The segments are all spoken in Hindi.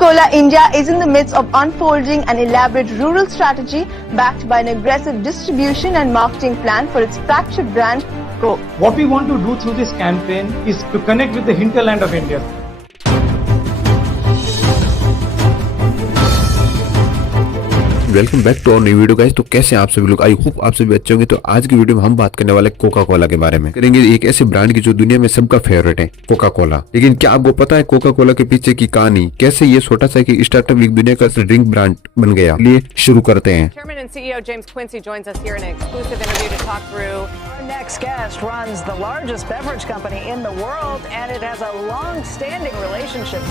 Coca-Cola India is in the midst of unfolding an elaborate rural strategy backed by an aggressive distribution and marketing plan for its flagship brand, Coke. What we want to do through this campaign is to connect with the hinterland of India. Welcome back to our new video guys. तो कैसे आप सभी लोग, आई होप आप सभी अच्छे होंगे। तो आज की वीडियो में हम बात करने वाले कोका कोला के बारे में करेंगे, एक ऐसे ब्रांड की जो दुनिया में सबका फेवरेट है, कोका कोला। लेकिन क्या आपको पता है कोका कोला के पीछे की कहानी, कैसे ये छोटा सा एक स्टार्टअप एक दुनिया का ड्रिंक ब्रांड बन गया। लिए शुरू करते हैं। Chairman and CEO James Quincy joins us here in an exclusive interview to talk through. Our next guest runs the largest beverage company in the world, and it has a long-standing relationship.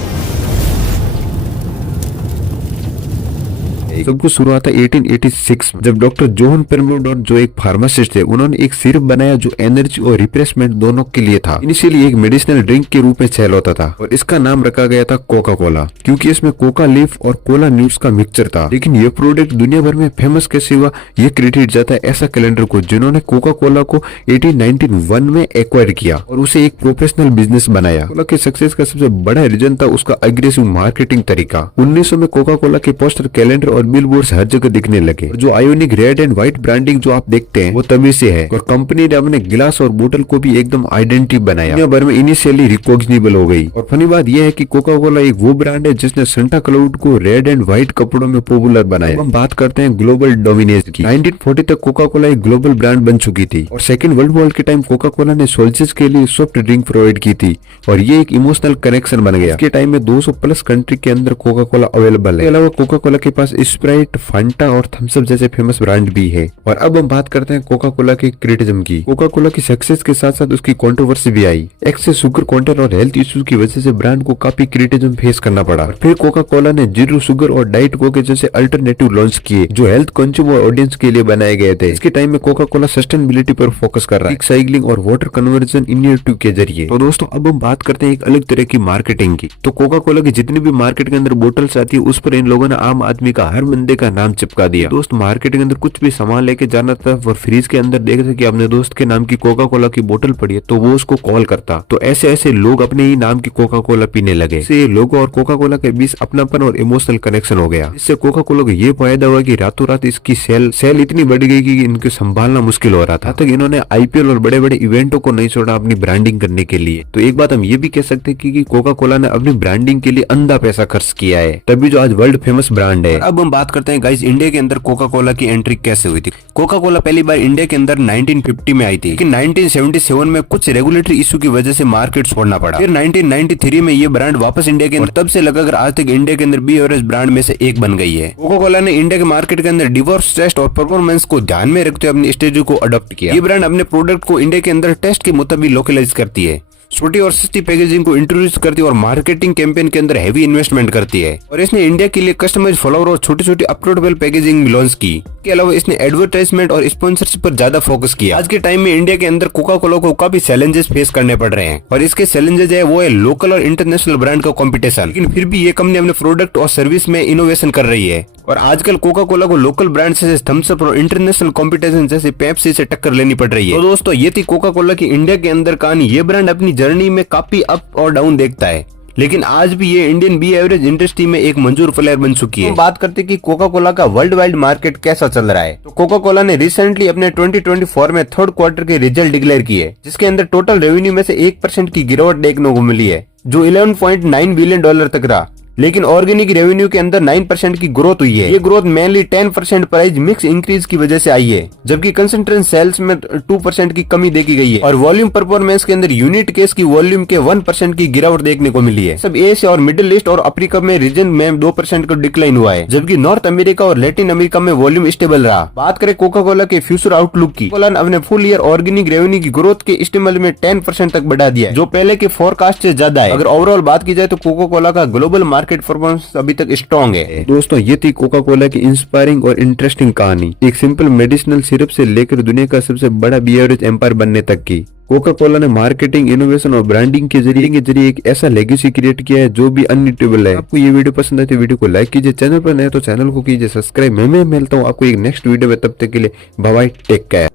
सब कुछ शुरू हुआ था 1886 जब डॉक्टर जोहन पेरमोडोर जो एक फार्मासिस्ट थे, उन्होंने एक सिरप बनाया जो एनर्जी और रिफ्रेशमेंट दोनों के लिए था। इनिशियली एक मेडिसिनल ड्रिंक के रूप में सेल होता था और इसका नाम रखा गया था कोका कोला, क्योंकि इसमें कोका लीफ और कोला न्यूट्स का मिक्सचर था। लेकिन ये प्रोडक्ट दुनिया भर में फेमस कैसे हुआ, ये क्रेडिट जाता है ऐसा कैलेंडर को जिन्होंने कोका कोला को 1891 में एक्वायर किया और उसे एक प्रोफेशनल बिजनेस बनाया। कोला के सक्सेस का सबसे बड़ा रीजन था उसका अग्रेसिव मार्केटिंग तरीका। 1900 में कोका कोला के पोस्टर, कैलेंडर और बिलबोर्ड्स हर जगह दिखने लगे। जो ionic red and white branding जो आप देखते हैं वो तभी से है और कंपनी ने अपने गिलास और बोतल को भी एकदम आइडेंटिटी बनाया, दुनिया भर में इनिशियली रिकॉग्निजेबल हो गई। और फनी बात यह है कि कोका कोला एक वो ब्रांड है जिसने सेंटा क्लाउड को रेड एंड व्हाइट कपड़ों में पॉपुलर बनाया। हम बात करते हैं ग्लोबल डोमिनेंस की। 1940 तक कोका कोला एक ग्लोबल ब्रांड बन चुकी थी और सेकंड वर्ल्ड वॉर के टाइम कोका कोला ने सोल्जर्स के लिए सॉफ्ट ड्रिंक प्रोवाइड की थी और ये एक इमोशनल कनेक्शन बन गया। इसके टाइम में 200 प्लस कंट्री के अंदर कोका कोला अवेलेबल है। इसके अलावा कोका कोला के पास स्प्राइट, फंटा और थम्स अप जैसे फेमस ब्रांड भी है। और अब हम बात करते हैं कोका कोला के क्रिटिसिज्म की। कोका कोला की सक्सेस के साथ साथ उसकी कंट्रोवर्सी भी आई। एक्सेस शुगर कंटेंट और हेल्थ इश्यूज की वजह से ब्रांड को काफी क्रिटिसिज्म फेस करना पड़ा। फिर कोका कोला ने जीरो शुगर और डाइट कोके जैसे अल्टरनेटिव लॉन्च किए जो हेल्थ कंज्यूमर ऑडियंस के लिए बनाए गए थे। इसके टाइम में कोका कोला सस्टेनेबिलिटी पर फोकस कर रहा है, साइक्लिंग और वाटर कन्वर्जन इनिशिएटिव के जरिए। तो दोस्तों अब हम बात करते हैं एक अलग तरह की मार्केटिंग की। तो कोका कोला की जितनी भी मार्केट के अंदर बोटल्स आती है उस पर इन लोगों ने आम आदमी का, हर बंदे का नाम चिपका दिया। दोस्त मार्केट के अंदर कुछ भी सामान लेके जाना था और फ्रिज के अंदर देख रहे कि अपने दोस्त के नाम की कोका कोला की बोतल पड़ी है तो वो उसको कॉल करता। तो ऐसे ऐसे लोग अपने ही नाम की कोका कोला पीने लगे। इससे लोगों और कोका कोला के बीच अपनापन और इमोशनल कनेक्शन हो गया। इससे कोका कोला को ये फायदा हुआ कि रातों रात इसकी सेल इतनी बढ़ गई कि इनको संभालना मुश्किल हो रहा था। तक इन्होंने आईपीएल और बड़े बड़े इवेंटों को नहीं छोड़ा अपनी ब्रांडिंग करने के लिए। तो एक बात हम ये भी कह सकते हैं कि कोका कोला ने अपनी ब्रांडिंग के लिए अंधा पैसा खर्च किया है, तभी जो आज वर्ल्ड फेमस ब्रांड है। अब हम बात करते हैं गाइस इंडिया के अंदर कोका कोला की एंट्री कैसे हुई थी। कोका कोला पहली बार इंडिया के अंदर 1950 में आई थी, लेकिन 1977 में कुछ रेगुलेटरी इशू की वजह से मार्केट छोड़ना पड़ा। फिर 1993 में ये ब्रांड वापस इंडिया के अंदर, तब से लगाकर आज तक इंडिया के अंदर 20 एवरेज ब्रांड में से एक बन गई है। कोका कोला ने इंडिया के मार्केट के अंदर डिवोर्स टेस्ट और परफॉर्मेंस को ध्यान में रखते हुए अपनी स्ट्रेटजी को अडॉप्ट किया। ये ब्रांड अपने प्रोडक्ट को इंडिया के अंदर टेस्ट के मुताबिक लोकलाइज करती है, छोटी और सस्ती पैकेजिंग को इंट्रोड्यूस करती है और मार्केटिंग कैंपेन के अंदर हैवी इन्वेस्टमेंट करती है। और इसने इंडिया के लिए कस्टमाइज फ्लावर और छोटी छोटी अप्रोडेबल पैकेजिंग लॉन्च की। इसके अलावा इसने एडवर्टाइजमेंट और स्पॉन्सरशिप पर ज्यादा फोकस किया। आज के टाइम में इंडिया के अंदर कोका कोला को काफी चैलेंजेस फेस करने पड़ रहे हैं और इसके चैलेंजेस है वो है लोकल और इंटरनेशनल ब्रांड का कॉम्पिटिशन। लेकिन फिर भी ये कंपनी अपने प्रोडक्ट और सर्विस में इनोवेशन कर रही है और आजकल कोका कोला को लोकल ब्रांड से थम्स अप और इंटरनेशनल कंपटीशन जैसे पेप्सी से टक्कर लेनी पड़ रही है। तो दोस्तों ये थी कोका कोला की इंडिया के अंदर कहानी। ये ब्रांड अपनी जर्नी में काफी अप और डाउन देखता है, लेकिन आज भी ये इंडियन बी एवरेज इंडस्ट्री में एक मंजूर प्लेयर बन चुकी है। बात करते हैं कि कोका कोला का वर्ल्ड वाइड मार्केट कैसा चल रहा है। तो कोका कोला ने रिसेंटली अपने 2024 में थर्ड क्वार्टर के रिजल्ट डिक्लेयर किए, जिसके अंदर टोटल रेवेन्यू में से 1% की गिरावट देखने को मिली है जो $11.9 बिलियन तक रहा। लेकिन ऑर्गेनिक रेवेन्यू के अंदर 9% की ग्रोथ हुई है। ये growth mainly 10% price mix increase की वजह से आई है, जबकि कंसंट्रेट सेल्स में 2% की कमी देखी गई है। और वॉल्यूम परफॉर्मेंस के अंदर यूनिट केस की वॉल्यूम के 1% की गिरावट देखने को मिली है। सब एशिया और मिडिल ईस्ट और अफ्रीका में रीजन में 2% का डिक्लाइन हुआ है, जबकि नॉर्थ अमेरिका और लैटिन अमेरिका में वॉल्यूम स्टेबल रहा। बात करें कोका कोला के फ्यूचर आउटलुक की, कोका ने अपने फुल ईयर ऑर्गेनिक रेवेन्यू की ग्रोथ के एस्टिमेट में 10% तक बढ़ा दिया है, जो पहले के फोरकास्ट से ज्यादा है। अगर ओवरऑल बात की जाए तो कोका कोला का ग्लोबल मार्केट परफॉर्मेंस अभी तक स्ट्रॉन्ग है। दोस्तों ये थी कोका कोला की इंस्पायरिंग और इंटरेस्टिंग कहानी, एक सिंपल मेडिसिनल सिरप से लेकर दुनिया का सबसे बड़ा बियरेज एम्पायर बनने तक की। कोका कोला ने मार्केटिंग, इनोवेशन और ब्रांडिंग के जरिए एक ऐसा लेगेसी क्रिएट किया है जो भी अनइटेबल है। आपको ये वीडियो पसंद आए तो वीडियो को लाइक कीजिए, चैनल पर नए तो चैनल को कीजिए सब्सक्राइब। मैं मिलता हूँ आपको एक नेक्स्ट वीडियो में, तब तक के लिए बाय बाय, टेक केयर।